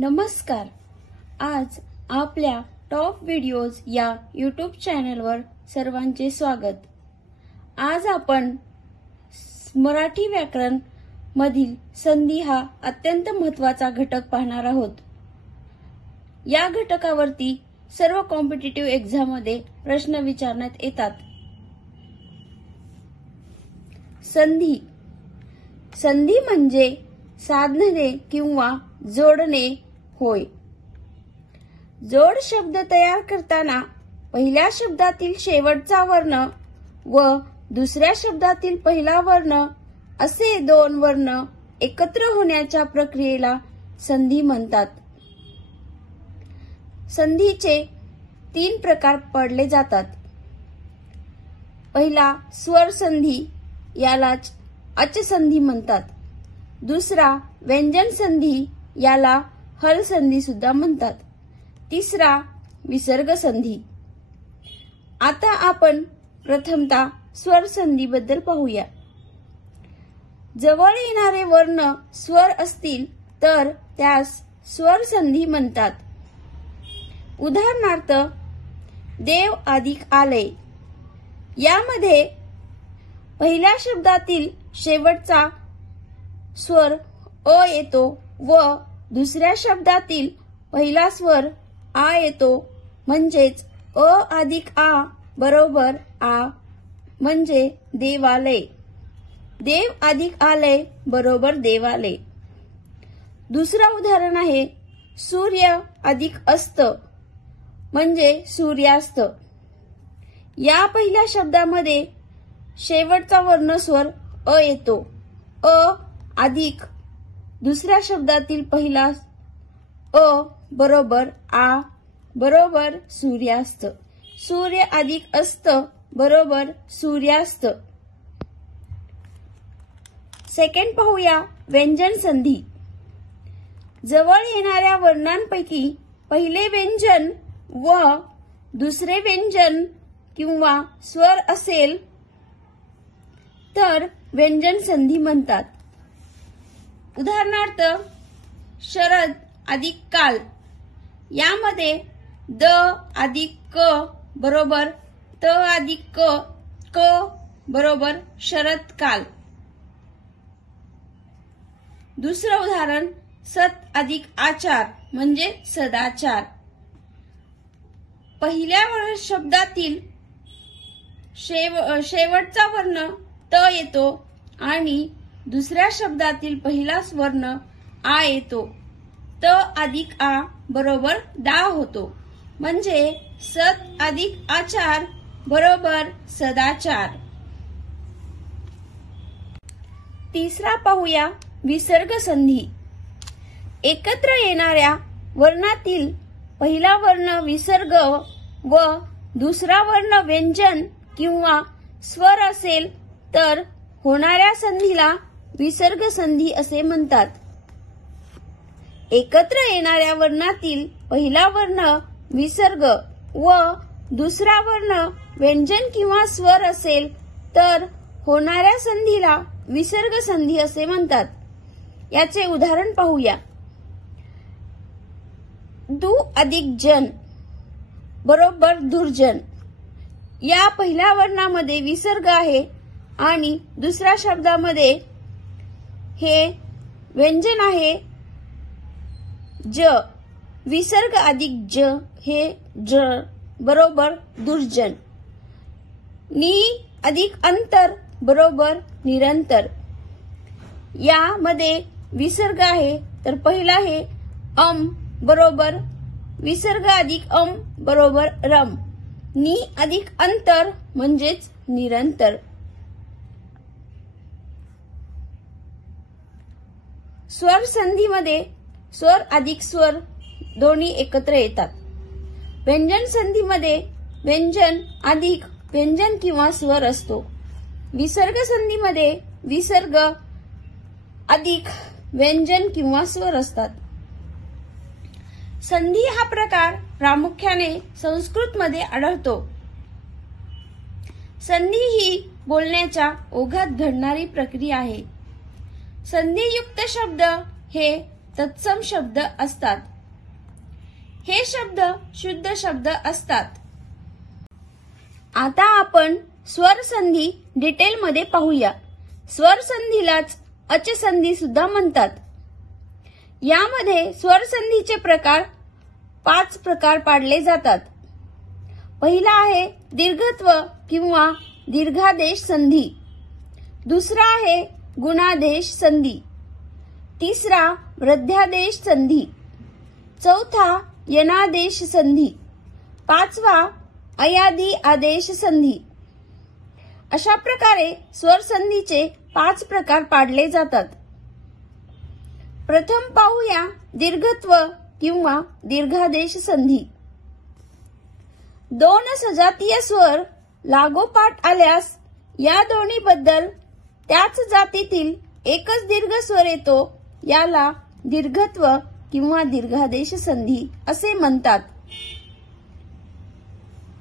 नमस्कार. आज आपल्या टॉप व्हिडिओज या यूट्यूब चॅनलवर सर्वांचे स्वागत. आज आपण मराठी व्याकरण मधील संधी हा अत्यंत महत्त्वाचा घटक पाहणार आहोत. या घटकावरती सर्व कॉम्पिटिटिव्ह एक्झाम मध्ये प्रश्न विचारण्यात येतात. संधी. संधी म्हणजे साधणे किंवा जोडणे होय. जोड शब्द तयार करताना पहिल्या शब्दातील शेवटचा वर्ण व दुसऱ्या शब्दातील पहिला वर्ण असे दोन वर्ण एकत्र होण्याच्या प्रक्रियेला संधी म्हणतात. संधीचे 3 प्रकार पडले जातात. पहिला स्वर संधी, यालाच अच संधी म्हणतात. दुसरा व्यंजन संधी, याला हल संधी सुद्धा म्हणतात. तिसरा विसर्ग संधी. आता आपण प्रथमतः स्वर संधी बद्दल पाहूया. जवळ येणारे वर्ण स्वर असतील तर त्यास स्वर संधी म्हणतात. उदाहरणार्थ देव अधिक आले. यामध्ये पहिल्या शब्दातील शेवटचा स्वर अ येतो व दुसऱ्या शब्दातील पहिला स्वर आ येतो. म्हणजेच अ अधिक आ बरोबर आ, म्हणजे देवालय. देव अधिक आले बरोबर देवालय. दुसरं उदाहरण आहे सूर्य अधिक अस्त, म्हणजे सूर्यास्त. या पहिल्या शब्दामध्ये शेवटचा वर्णस्वर अ येतो. अ अधिक दुसऱ्या शब्दातील पहिला अ बरोबर आ बरोबर सूर्यास्त. सूर्य अधिक अस्त बरोबर सूर्यास्त. सेकंड पाहूया व्यंजन संधी. जवळ येणाऱ्या वर्णांपैकी पहिले व्यंजन व दुसरे व्यंजन किंवा स्वर असेल तर व्यंजन संधी म्हणतात. उदाहरणार्थ शरद अधिक काल. यामध्ये द अधिक क बरोबर त अधिक क, क बरोबर शरद काल. दुसरं उदाहरण सत अधिक आचार, म्हणजे सदाचार. पहिल्या शब्दातील शेवटचा वर्ण त येतो आणि दुसऱ्या शब्दातील पहिला वर्ण आ येतो. त अधिक आ बरोबर दा होतो. म्हणजे सत अधिक आचार बरोबर सदाचार. तिसरा पाहूया विसर्ग संधी. एकत्र येणाऱ्या वर्णातील पहिला वर्ण विसर्ग व दुसरा वर्ण व्यंजन किंवा स्वर असेल तर होणाऱ्या संधीला विसर्ग संधी असे म्हणतात. एकत्र येणाऱ्या वर्णातील पहिला वर्ण विसर्ग व दुसरा वर्ण व्यंजन किंवा स्वर असेल तर होणाऱ्या संधीला विसर्ग संधी असे म्हणतात. याचे उदाहरण पाहूया. दु अधिक जन बरोबर दुर्जन. या पहिल्या वर्णामध्ये विसर्ग आहे आणि दुसऱ्या शब्दामध्ये हे व्यंजन आहे ज. विसर्ग अधिक ज हे ज बरोबर दुर्जन. नी अधिक अंतर बरोबर निरंतर. यामध्ये विसर्ग आहे तर पहिला आहे बरोबर विसर्ग अधिक बरोबर रम. नी अधिक अंतर म्हणजेच निरंतर. स्वर संधीमध्ये स्वर अधिक स्वर दोन्ही एकत्र येतात. व्यंजन संधीमध्ये व्यंजन अधिक व्यंजन किंवा स्वर असतो. विसर्ग संधीमध्ये विसर्ग अधिक व्यंजन किंवा स्वर असतात. संधी हा प्रकार प्रामुख्याने संस्कृत मध्ये आढळतो. संधी ही बोलण्याच्या ओघात घडणारी प्रक्रिया आहे. संधियुक्त शब्द हे तत्सम शब्द असतात. हे शब्द शुद्ध शब्द असतात. आता आपण स्वर संधी डिटेलमध्ये पाहूया. स्वर संधीलाच अच संधी सुद्धा म्हणतात. यामध्ये स्वर संधीचे प्रकार 5 प्रकार पाडले जातात. पहिला आहे दीर्घत्व किंवा दीर्घादेश संधी. दुसरा आहे गुणादेश संधी. तिसरा वृद्ध्यादेश संधी. चौथा यनादेश संधी. पाचवा अयादी आदेश संधी. अशा प्रकारे स्वर संधीचे 5 प्रकार पाडले जातात. प्रथम पाहूया दीर्घत्व किंवा दीर्घादेश संधी. 2 सजातीय स्वर लागोपाठ आल्यास या दोन्ही बद्दल त्याच जातीतील एकच दीर्घ स्वर येतो, याला दीर्घत्व किंवा दीर्घादेश संधी असे म्हणतात.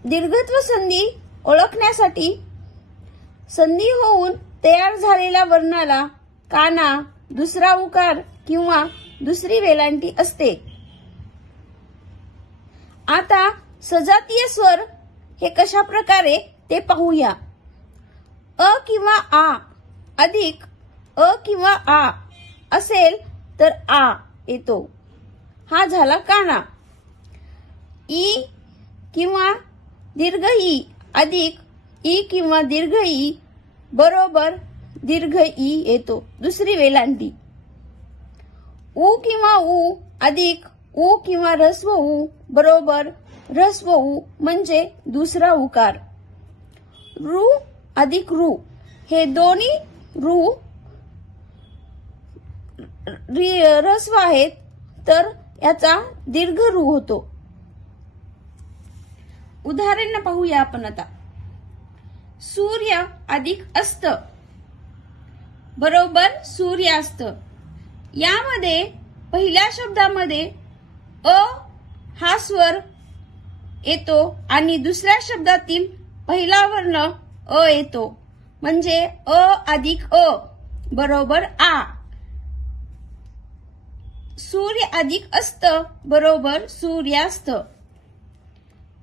दीर्घत्व संधी ओळखण्यासाठी संधी होऊन तयार झालेल्या वर्णाला काना, दुसरा उकार किंवा दुसरी वेलांटी असते. आता सजातीय स्वर हे कशा प्रकारे ते पाहूया. अ किंवा आ अधिक अ किंवा आ असेल तर आ येतो, हा झाला काना. ई किंवा दीर्घ ई अधिक ई किंवा दीर्घ ई बरोबर दीर्घ ई येतो, दुसरी वेलांटी. उ किंवा उ अधिक उ किंवा ऱ्हस्व उ बरोबर ऱ्हस्व उ म्हणजे दुसरा उकार. रु अधिक रु हे दोन्ही रु ऱ्हस्व आहेत, तर याचा दीर्घ रु होतो. उदाहरण पाहूया आपण आता. सूर्य अधिक अस्त बरोबर सूर्यास्त. यामध्ये पहिल्या शब्दामध्ये अ हा स्वर येतो आणि दुसऱ्या शब्दातील पहिला वर्ण अ येतो, म्हणजे अ अधिक अ बरोबर आ. सूर्य अधिक अस्त बरोबर सूर्यास्त.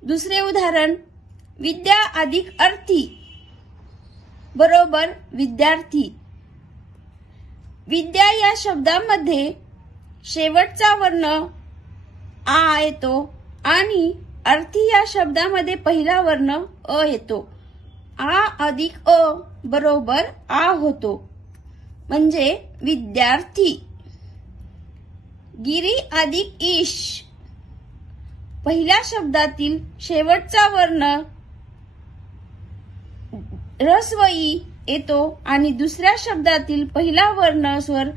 दुसरे उदाहरण विद्या अधिक अर्थी बरोबर विद्यार्थी. विद्या या शब्दामध्ये शेवटचा वर्ण आ येतो आणि अर्थी या शब्दामध्ये पहिला वर्ण अ येतो. आ अधिक अ बरोबर आ होतो, म्हणजे विद्यार्थी. गिरी अधिक ईश पहिल्या शब्दातील शेवटचा वर्ण ऱ्हस्व ई येतो आणि दुसऱ्या शब्दातील पहिला वर्ण स्वर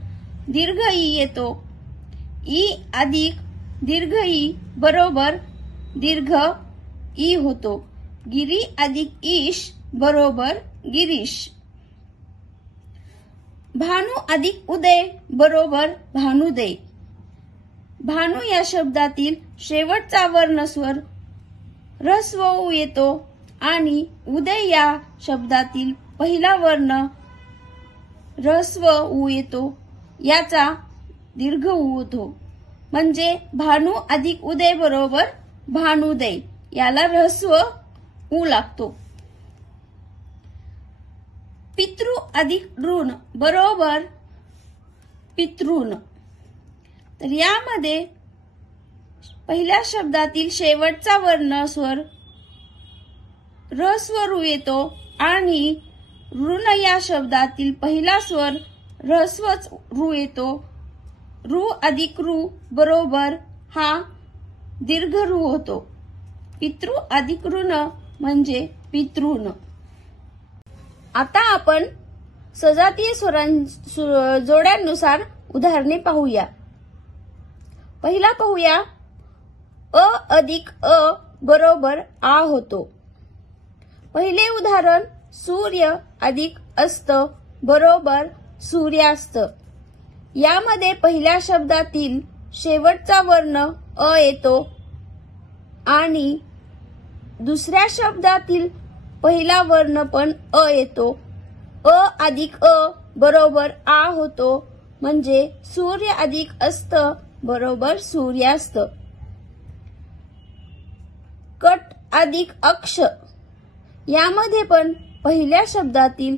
दीर्घ ई येतो. ई अधिक दीर्घ ई बरोबर दीर्घ ई होतो. गिरी अधिक ईश बरोबर गिरीश. भानु अधिक उदय बरोबर भानुदय. भानु या शब्दातील शेवटचा वर्ण स्वर ऱ्हस्व उ येतो आणि उदय या शब्दातील पहिला वर्ण ऱ्हस्व उ येतो, याचा दीर्घ उ होतो, म्हणजे भानु अधिक उदय बरोबर भानुदय. याला ऱ्हस्व उ लागतो. पितृ अधिक ऋण बरोबर पितृन. तर यामध्ये पहिल्या शब्दातील शेवटचा वर्ण स्वर ऱ्हस्व ऋ येतो आणि ऋण या शब्दातील पहिला स्वर ऱ्हस्व ऋ येतो. ऋ अधिक ऋ बरोबर हा दीर्घ ऋ होतो. पितृ अधिक ऋण म्हणजे पितृन. आता आपण सजातीय जोड्यांनुसार उदाहरणे पाहूया. पहिला पाहूया अ अधिक अ बरोबर आ होतो. पहिले उदाहरण सूर्य अधिक अस्त बरोबर सूर्यास्त. यामध्ये पहिल्या शब्दातील शेवटचा वर्ण अ येतो आणि दुसऱ्या शब्दातील पहिला वर्ण पण अ येतो. अ अधिक अ बरोबर आ होतो म्हणजे सूर्य अधिक अस्त बरोबर सूर्यास्त. कट अधिक अक्ष यामध्ये पण पहिल्या शब्दातील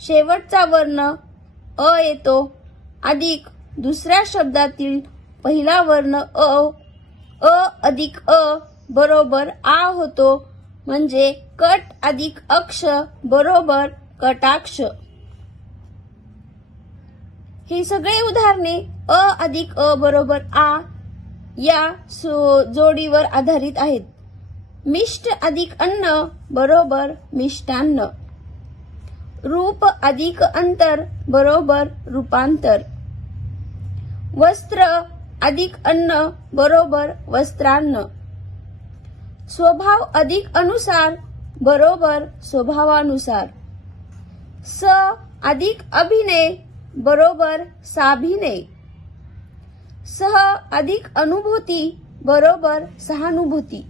शेवटचा वर्ण अ येतो अधिक दुसऱ्या शब्दातील पहिला वर्ण अ अधिक अ बरोबर आ होतो म्हणजे कट अधिक अक्ष बरोबर कटाक्ष. ही सगळे उदाहरणे अ अधिक अ बरोबर आ या जोडीवर आधारित आहेत. मिष्ट अधिक अन्न बरोबर मिष्टान्न. रूप अधिक अंतर बरोबर रूपांतर. वस्त्र अधिक अन्न बरोबर वस्त्रान्न. स्वभाव अधिक अनुसार बरोबर स्वभावानुसार. स अधिक अभिनय बरोबर साभिनय. सह अधिक अनुभूती बरोबर सहानुभूती.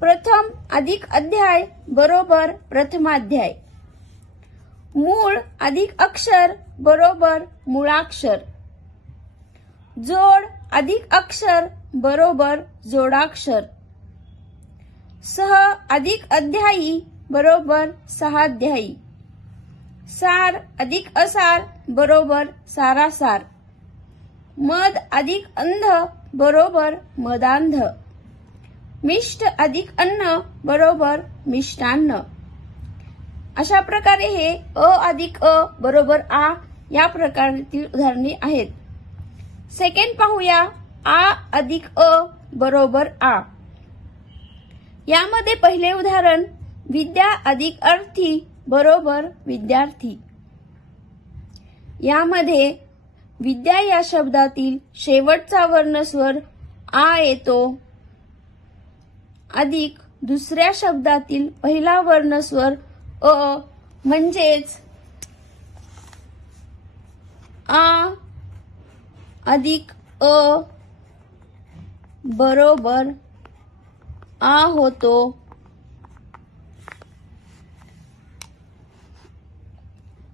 प्रथम अधिक अध्याय बरोबर प्रथमाध्याय. मूळ अधिक अक्षर बरोबर मूळाक्षर. जोड अधिक अक्षर बरोबर जोडाक्षर. सह अधिक अध्यायी बरोबर सहाध्यायी. सार अधिक असार बरोबर सारासार. मद अधिक अंध बरोबर मदांध. मिष्ट अधिक अन्न बरोबर मिष्टान्न. अशा प्रकारे हे अ अधिक अ बरोबर आ या प्रकारातील उदाहरणे आहेत. सेकंड पाहूया आ अधिक अ बरोबर आ. यामध्ये पहिले उदाहरण विद्या अधिक अर्थी बरोबर विद्यार्थी. यामध्ये विद्या या शब्दातील शेवटचा वर्णस्वर आ येतो अधिक दुसऱ्या शब्दातील पहिला वर्णस्वर अ म्हणजेच आ अधिक अ बरोबर आ होतो.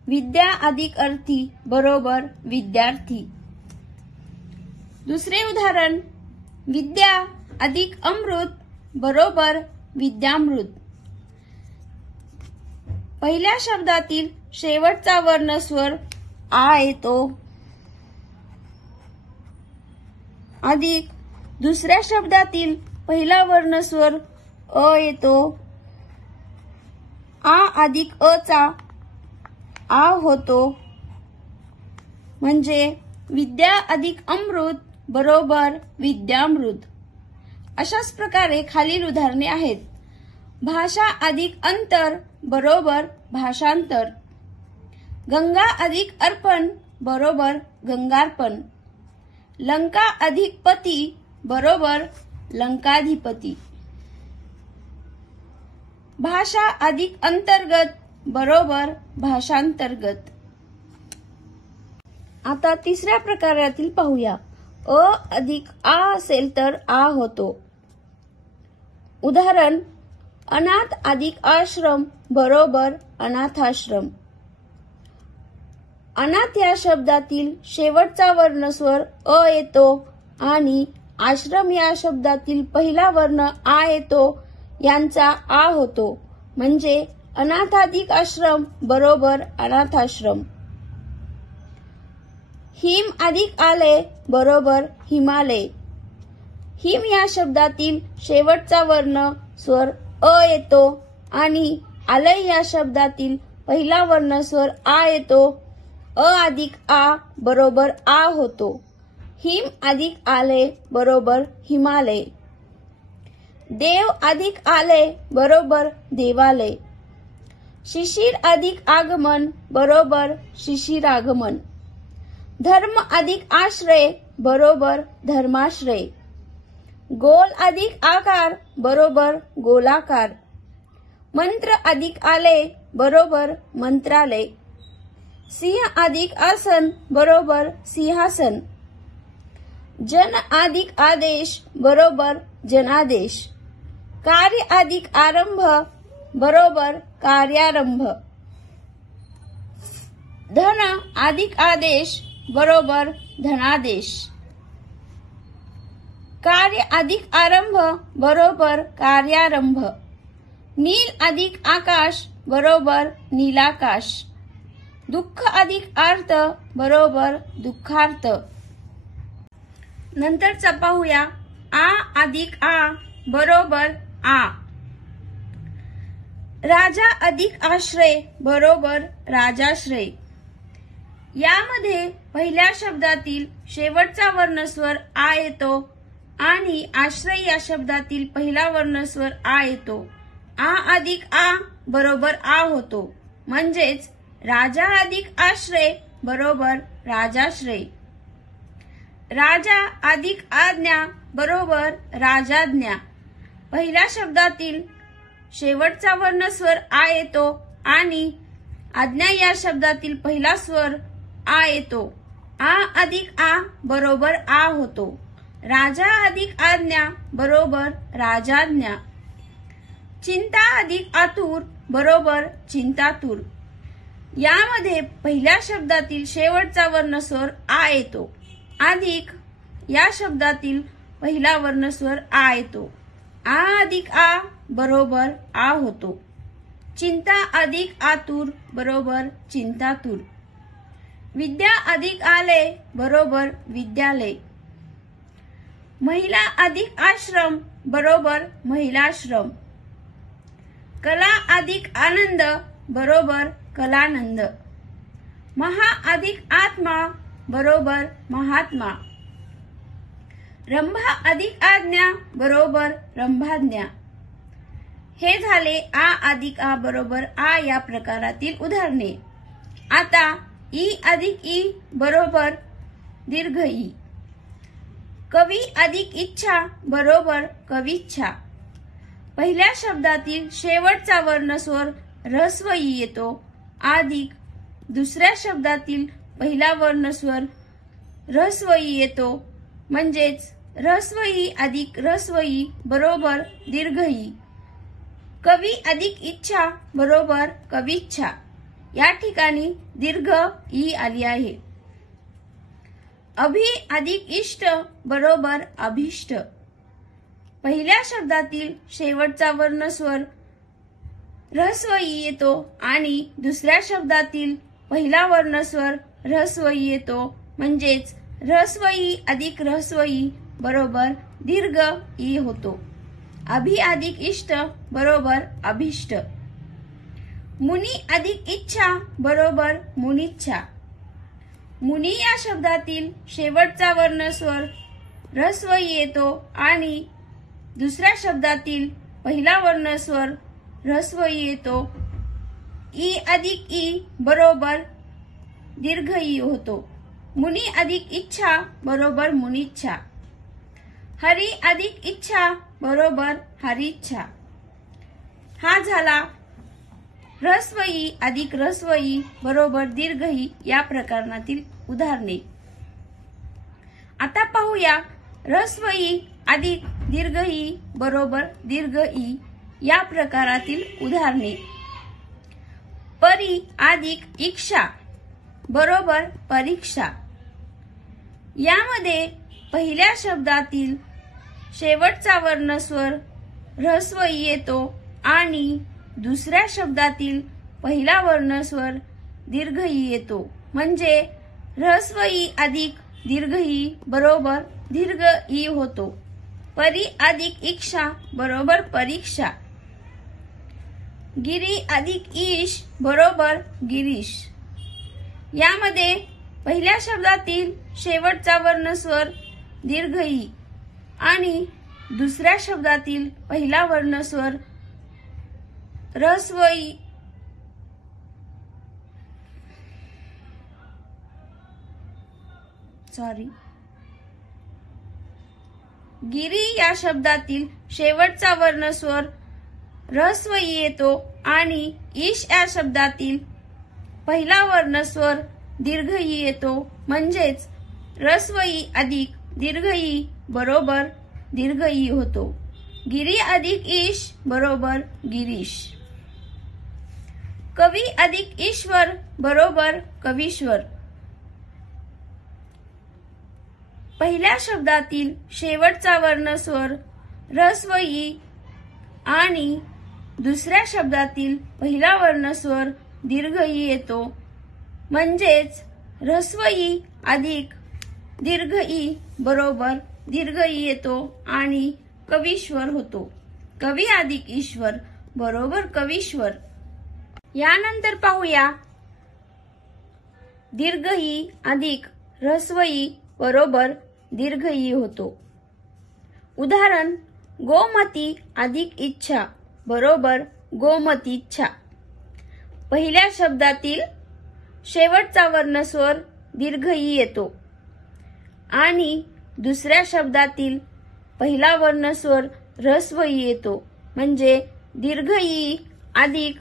विद्या अधिक अर्थी बरोबर विद्यार्थी. दुसरे उदाहरण विद्या अधिक अमृत बरोबर विद्यामृत. पहिल्या शब्दातील शेवटचा वर्णस्वर आ येतो अधिक दुसऱ्या शब्दातील पहिला वर्णस्वर अ येतो. आ अधिक अ चा आ होतो म्हणजे विद्या अधिक अमृत बरोबर विद्यामृत. अशाच प्रकारे खालील उदाहरणे आहेत. भाषा अधिक अंतर बरोबर भाषांतर. गंगा अधिक अर्पण बरोबर गंगार्पण. लंका अधिक पती बरोबर लंकाधिपती. भाषा अधिक अंतर्गत बरोबर भाषांतर्गत. आता तिसऱ्या प्रकारातील पाहूया. अ अधिक आ असेल तर आ होतो. उदाहरण अनाथ अधिक आश्रम बरोबर अनाथाश्रम. अनाथ या शब्दातील शेवटचा वर्णस्वर अ येतो आणि आश्रम या शब्दातील पहिला वर्ण आ येतो यांचा आ होतो म्हणजे अनाथाधिक आश्रम बरोबर अनाथाश्रम. हिम अधिक आलय बरोबर हिमालय. हिम या शब्दातील शेवटचा वर्ण स्वर अ येतो आणि आलय या शब्दातील पहिला वर्ण स्वर आ येतो. अ अधिक आ बरोबर आ होतो. हिम अधिक आलय बरोबर हिमालय. देव अधिक आलय बरोबर देवालय. शिशिर अधिक आगमन बरोबर शिशिरागमन. धर्म अधिक आश्रय बरोबर धर्माश्रय. गोल अधिक आकार बरोबर गोलाकार. मंत्र अधिक आलय बरोबर मंत्रालय. सिंह अधिक आसन बरोबर सिंहासन. जन अधिक आदेश बरोबर जनादेश. कार्य अधिक आरंभ बरोबर कार्यारंभ. धन अधिक आदेश बरोबर धनादेश. कार्य अधिक आरंभ बरोबर कार्यारंभ. नील अधिक आकाश बरोबर नीलाकाश. दुःख अधिक अर्थ बरोबर दुःखार्थ. नंतरचा पाहूया आ अधिक आ बरोबर आ. राजा अधिक आश्रय बरोबर राजाश्रय. यामध्ये पहिल्या शब्दातील शेवटचा वर्णस्वर आ येतो आणि आश्रय या शब्दातील पहिला वर्णस्वर आ येतो. आ अधिक आ बरोबर आ होतो, म्हणजेच राजा अधिक आश्रय बरोबर राजाश्रय. राजा अधिक आज्ञा बरोबर राजाज्ञा. पहिल्या शब्दातील शेवटचा वर्णस्वर आ येतो आणि आज्ञा या शब्दातील पहिला स्वर आ येतो. आ अधिक आ बरोबर आ होतो. राजा अधिक आज्ञा बरोबर राजाज्ञा. चिंता अधिक आतुर बरोबर चिंतातुर. यामध्ये पहिल्या शब्दातील शेवटचा वर्णस्वर आ येतो अधिक या शब्दातील पहिला वर्णस्वर आ येतो. आ अधिक आ बरोबर आ होतो. चिंता अधिक आतुर बरोबर चिंतातुर. विद्या अधिक आलय बरोबर विद्यालय. महिला अधिक आश्रम बरोबर महिलाश्रम. कला अधिक आनंद बरोबर कलानंद. महा अधिक आत्मा बरोबर महात्मा. रंभा अधिक आज्ञा बरोबर रंभाज्ञा. हे झाले आ अधिक आ बरोबर आ या प्रकारातील उदाहरणे. आता ई अधिक ई बरोबर दीर्घ ई. कवी अधिक इच्छा बरोबर कविच्छा. पहिल्या शब्दातील शेवटचा वर्णस्वर ऱ्हस्व ई येतो अधिक दुसऱ्या शब्दातील पहिला वर्णस्वर ऱ्हस्व ई येतो, म्हणजेच ऱ्हस्व ई अधिक ऱ्हस्व ई बरोबर दीर्घ ई. कवी अधिक इच्छा बरोबर कविच्छा. या ठिकाणी दीर्घ ई आली आहे. अभि अधिक इष्ट बरोबर अभिष्ट. पहिल्या शब्दातील शेवटचा वर्णस्वर ऱ्हस्व ई येतो आणि दुसऱ्या शब्दातील पहिला वर्णस्वर ऱ्हस्व ई येतो, म्हणजेच ऱ्हस्व ई अधिक ऱ्हस्व ई बरोबर दीर्घ ई होतो. अभि अधिक इष्ट बरोबर अभिष्ट. मुनी अधिक इच्छा बरोबर मुनिच्छा. मुनी या शब्दातील शेवटचा वर्णस्वर ऱ्हस्व ई येतो आणि दुसऱ्या शब्दातील पहिला वर्णस्वर ऱ्हस्व ई येतो. ई अधिक ई बरोबर दीर्घ ई होतो. मुनी अधिक इच्छा बरोबर मुनिच्छा. हरी अधिक इच्छा बरोबर हरिच्छा. हा झाला ऱ्हस्व ई अधिक ऱ्हस्व ई बरोबर दीर्घ ई या प्रकरणातील उदाहरणे. आता पाहूया ऱ्हस्व ई अधिक दीर्घ ई बरोबर दीर्घ ई या प्रकारातील उदाहरणे. परी अधिक इक्षा बरोबर परीक्षा. यामध्ये पहिल्या शब्दातील शेवटचा वर्णस्वर ऱ्हस्व ई येतो आणि दुसऱ्या शब्दातील पहिला वर्णस्वर दीर्घ ई येतो, म्हणजे ऱ्हस्व ई अधिक दीर्घ ई बरोबर दीर्घ ई होतो. परी अधिक इक्षा बरोबर परीक्षा. गिरी अधिक ईश बरोबर गिरीश. यामध्ये पहिल्या शब्दातील शेवटचा वर्णस्वर दीर्घ ई आणि दुसऱ्या शब्दातील पहिला वर्णस्वर ऱ्हस्व ई गिरी या शब्दातील शेवटचा वर्णस्वर ऱ्हस्व ई येतो आणि ईश या शब्दातील पहिला वर्णस्वर दीर्घ ई येतो, म्हणजेच ऱ्हस्व ई अधिक दीर्घ ई बरोबर दीर्घ ई होतो. गिरी अधिक ईश बरोबर गिरीश. कवी अधिक ईश्वर बरोबर कवीश्वर. पहिल्या शब्दातील शेवटचा वर्णस्वर ऱ्हस्व ई आणि दुसऱ्या शब्दातील पहिला वर्णस्वर दीर्घ ई येतो, म्हणजेच ऱ्हस्व ई अधिक दीर्घ ई बरोबर दीर्घ ई येतो आणि कवीश्वर होतो. कवी अधिक ईश्वर बरोबर कवीश्वर. यानंतर पाहूया दीर्घ ई अधिक ऱ्हस्व ई बरोबर दीर्घ ई होतो. उदाहरण गोमती अधिक इच्छा बरोबर गोमतीच्छा. पहिल्या शब्दातील शेवटचा वर्णस्वर दीर्घ ई येतो आणि दुसऱ्या शब्दातील पहिला वर्णस्वर ऱ्हस्व ई येतो, म्हणजे दीर्घ ई अधिक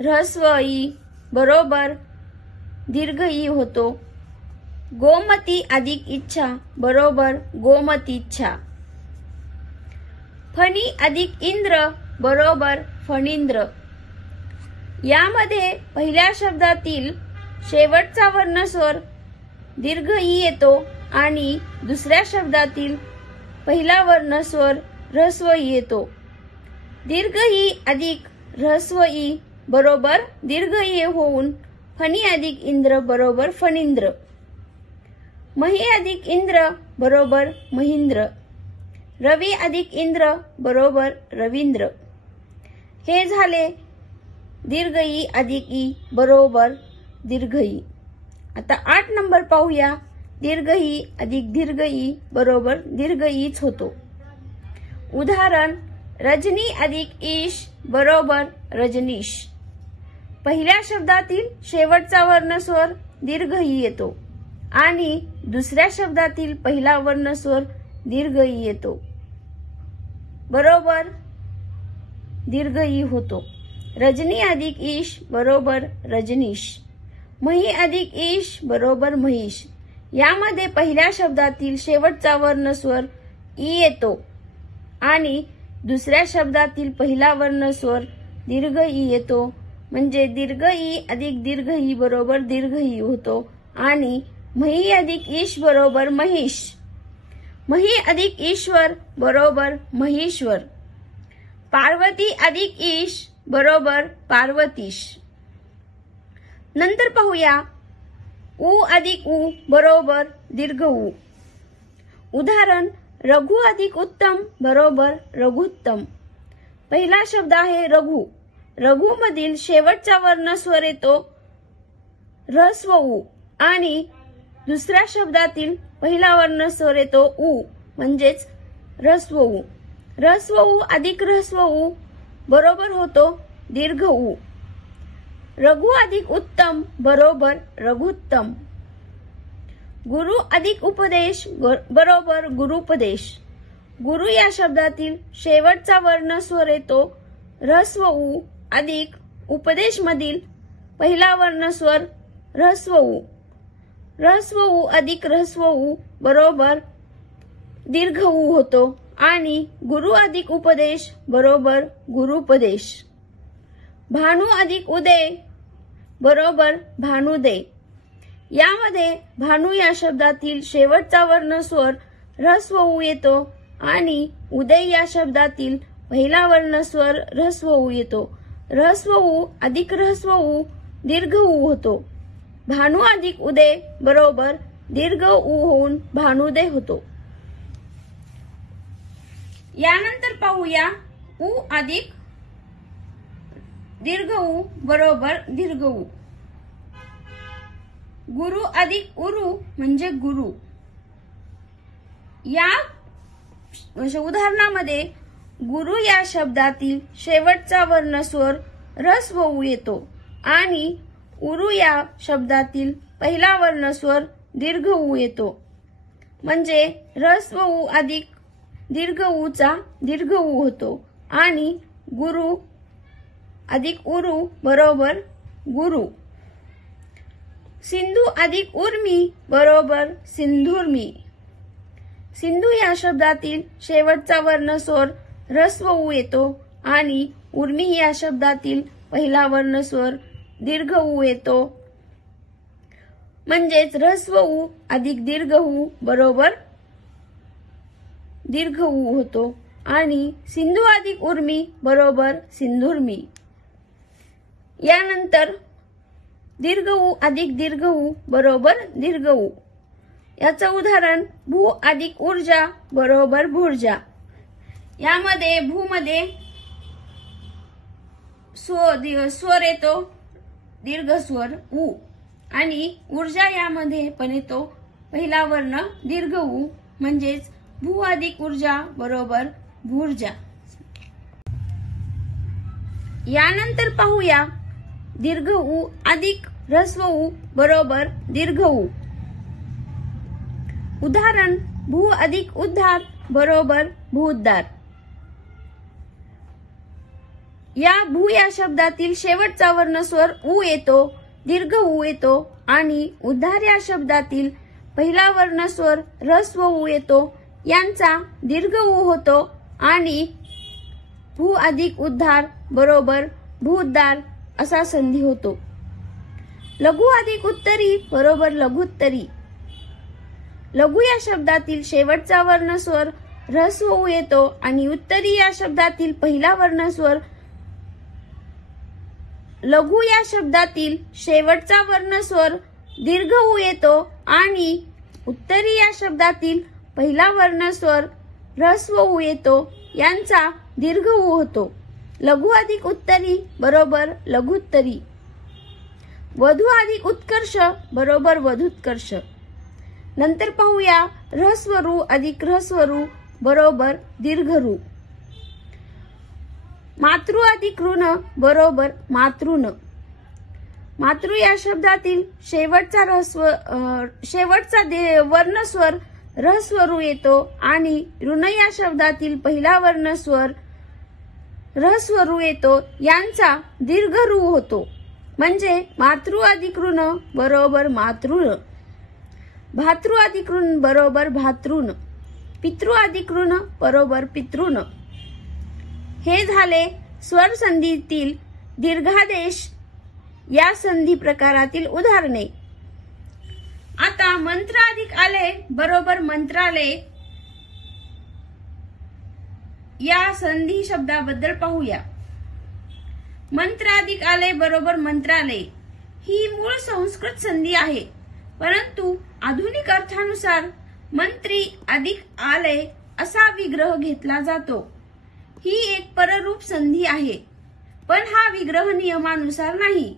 ऱ्हस्व ई बरोबर दीर्घ ई होतो. गोमती अधिक इच्छा बरोबर गोमतीच्छा. फणी अधिक इंद्र बरोबर फणींद्र. यामध्ये पहिल्या शब्दातील शेवटचा वर्णस्वर दीर्घ ई येतो आणि दुसऱ्या शब्दातील पहिला वर्णस्वर ऱ्हस्व ई येतो. दीर्घ ई अधिक ऱ्हस्व ई बरोबर दीर्घ ई होऊन फणी अधिक इंद्र बरोबर फणींद्र. मही अधिक इंद्र बरोबर महींद्र. रवी अधिक इंद्र बरोबर रवींद्र. हे झाले दीर्घ ई अधिक ई बरोबर दीर्घ ई. आता 8 नंबर पाहूया. दीर्घ ई अधिक दीर्घ ई बरोबर दीर्घ ईच होतो. उदाहरण रजनी अधिक ईश बरोबर रजनीश. पहिल्या शब्दातील शेवटचा वर्णस्वर दीर्घ ई येतो आणि दुसऱ्या शब्दातील पहिला वर्णस्वर दीर्घ ई येतो, बरोबर दीर्घ ई होतो. रजनी अधिक ईश बरोबर रजनीश. मही अधिक ईश बरोबर महिष. यामध्ये पहिल्या शब्दातील शेवटचा वर्णस्वर ई येतो आणि दुसऱ्या शब्दातील पहिला वर्णस्वर दीर्घ ई येतो, म्हणजे दीर्घ ई अधिक दीर्घ ई बरोबर दीर्घ ई होतो आणि मही अधिक ईश बरोबर महिष. मही अधिक ईश्वर बरोबर महीश्वर. पार्वती अधिक ईश बरोबर पार्वतीश. नंतर पाहूया उ अधिक उ बरोबर दीर्घ उ. उदाहरण रघु अधिक उत्तम बरोबर रघुत्तम. पहिला शब्द आहे रघु. रघु मधील शेवटचा वर्णस्वर येतो ऱ्हस्व उ आणि दुसऱ्या शब्दातील पहिला वर्णस्वर येतो उ, म्हणजेच ऱ्हस्व उ. ऱ्हस्व उ अधिक ऱ्हस्व उ बरोबर होतो दीर्घ उ. रघु अधिक उत्तम बरोबर रघुत्तम. गुरु अधिक उपदेश बरोबर गुरुपदेश. गुरु या शब्दातील शेवटचा वर्णस्वर येतो ऱ्हस्व उ अधिक उपदेश मधील पहिला वर्णस्वर ऱ्हस्व उ. ऱ्हस्व उ अधिक ऱ्हस्व उ बरोबर दीर्घ उ होतो आणि गुरु अधिक उपदेश बरोबर गुरुपदेश. भानू अधिक उदय बरोबर भानुदय. यामध्ये भानू या शब्दातील शेवटचा वर्णस्वर ऱ्हस्व उ येतो आणि उदय या शब्दातील पहिला वर्णस्वर ऱ्हस्व उ येतो. ऱ्हस्व उ अधिक ऱ्हस्व उ दीर्घ उ होतो. भानू अधिक उदय बरोबर दीर्घ उ होऊन भानुदय होतो. यानंतर पाहूया उ अधिक दीर्घ उ बरोबर दीर्घ उ. गुरु अधिक उरु म्हणजे गुरु. या उदाहरणामध्ये गुरु या शब्दातील शेवटचा वर्णस्वर ऱ्हस्व उ येतो आणि उरु या शब्दातील पहिला वर्णस्वर दीर्घ उ येतो, म्हणजे ऱ्हस्व उ अधिक दीर्घ उचा दीर्घ उ होतो आणि गुरु अधिक उरु बरोबर गुरु. सिंधू अधिक उर्मी बरोबर सिंधुर्मी. सिंधू या शब्दातील शेवटचा वर्णस्वर ऱ्हस्व उ येतो आणि उर्मी या शब्दातील पहिला वर्णस्वर दीर्घ उ येतो, म्हणजेच ऱ्हस्व उ अधिक दीर्घ उ बरोबर दीर्घ ऊ होतो आणि सिंधू अधिक उर्मी बरोबर सिंधुर्मी. यानंतर दीर्घ ऊ अधिक दीर्घ ऊ बरोबर दीर्घ ऊ. याचं उदाहरण भू अधिक ऊर्जा बरोबर भुर्जा. यामध्ये भू मध्ये स्वर येतो दीर्घ स्वर ऊ आणि ऊर्जा यामध्ये पण येतो पहिला वर्ण दीर्घ ऊ म्हणजेच भू अधिक ऊर्जा बरोबर भुर्जा. यानंतर पाहूया दीर्घ ऊ अधिक ह्रस्व ऊ बरोबर दीर्घ ऊ. उदाहरण भू अधिक उद्धार बरोबर भूउद्धार. या भू या शब्दातील शेवटचा वर्णस्वर ऊ येतो, दीर्घ ऊ येतो आणि उद्धार या शब्दातील पहिला वर्णस्वर ह्रस्व ऊ येतो. यांचा दीर्घ ऊ होतो आणि भू अधिक उद्धार बरोबर भूउद्धार असा संधी होतो. लघु अधिक उत्तरी बरोबर लघुत्तरी. लघु या शब्दातील शेवटचा वर्णस्वर ह्रस्व ऊ येतो आणि उत्तरी या शब्दातील पहिला वर्णस्वर लघु या शब्दातील शेवटचा वर्णस्वर दीर्घ ऊ येतो आणि उत्तरी या शब्दातील पहिला वर्णस्वर ह्रस्व ऊ येतो. यांचा दीर्घ ऊ होतो. लघु अधिक उत्तरी बरोबर लघुत्तरी. वधू अधिक उत्कर्ष बरोबर वधूत्कर्ष. नंतर पाहूया ह्रस्व रू अधिक ह्रस्व रू बरोबर दीर्घ रू. मातृ अधिक ऋण बरोबर मातृन. मातृ या शब्दातील शेवटचा वर्णस्वर ह्रस्व रू येतो आणि ऋण या शब्दातील पहिला वर्णस्वर ह्रस्व रू येतो. यांचा दीर्घ रू होतो म्हणजे मातृ अधिक ऋण बरोबर मातृण. भातृ अधिक ऋण बरोबर भातृन. पितृ अधिक ऋण बरोबर पितृन. हे झाले स्वर संधीतील दीर्घादेश या संधी प्रकारातील उदाहरणे. आता मंत्र अधिक आले बरोबर मंत्रालय या संधी शब्दाबद्दल पाहूया. मंत्र अधिक आले बरोबर मंत्रालय ही मूळ संस्कृत संधी आहे, परंतु आधुनिक अर्थानुसार मंत्री अधिक आलय असा विग्रह घेतला जातो. ही एक पररूप संधी आहे, पण हा विग्रह नियमानुसार नाही.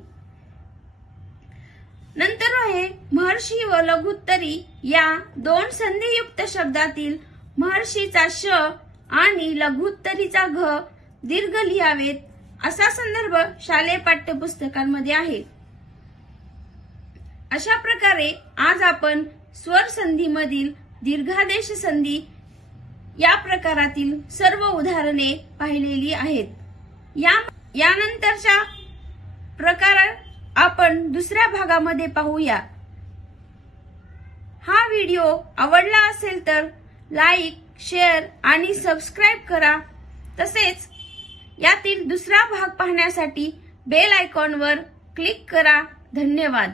नंतर आहे महर्षी व लघुत्तरी या दोन संधियुक्त शब्दातील महर्षीचा श आणि लघुत्तरीचा घ दीर्घ लिहावेत असा संदर्भ शालेय पाठ्यपुस्तकांमध्ये आहे. अशा प्रकारे आज आपण स्वर संधीमधील दीर्घादेश संधी या प्रकारातील सर्व उदाहरणे पाहिलेली आहेत. यानंतरच्या प्रकार आपण दुसऱ्या भागामध्ये पाहूया. हा व्हिडिओ आवडला असेल तर लाईक, शेअर आणि सबस्क्राईब करा. तसेच यातील दुसरा भाग पाहण्यासाठी बेल आयकॉनवर क्लिक करा. धन्यवाद.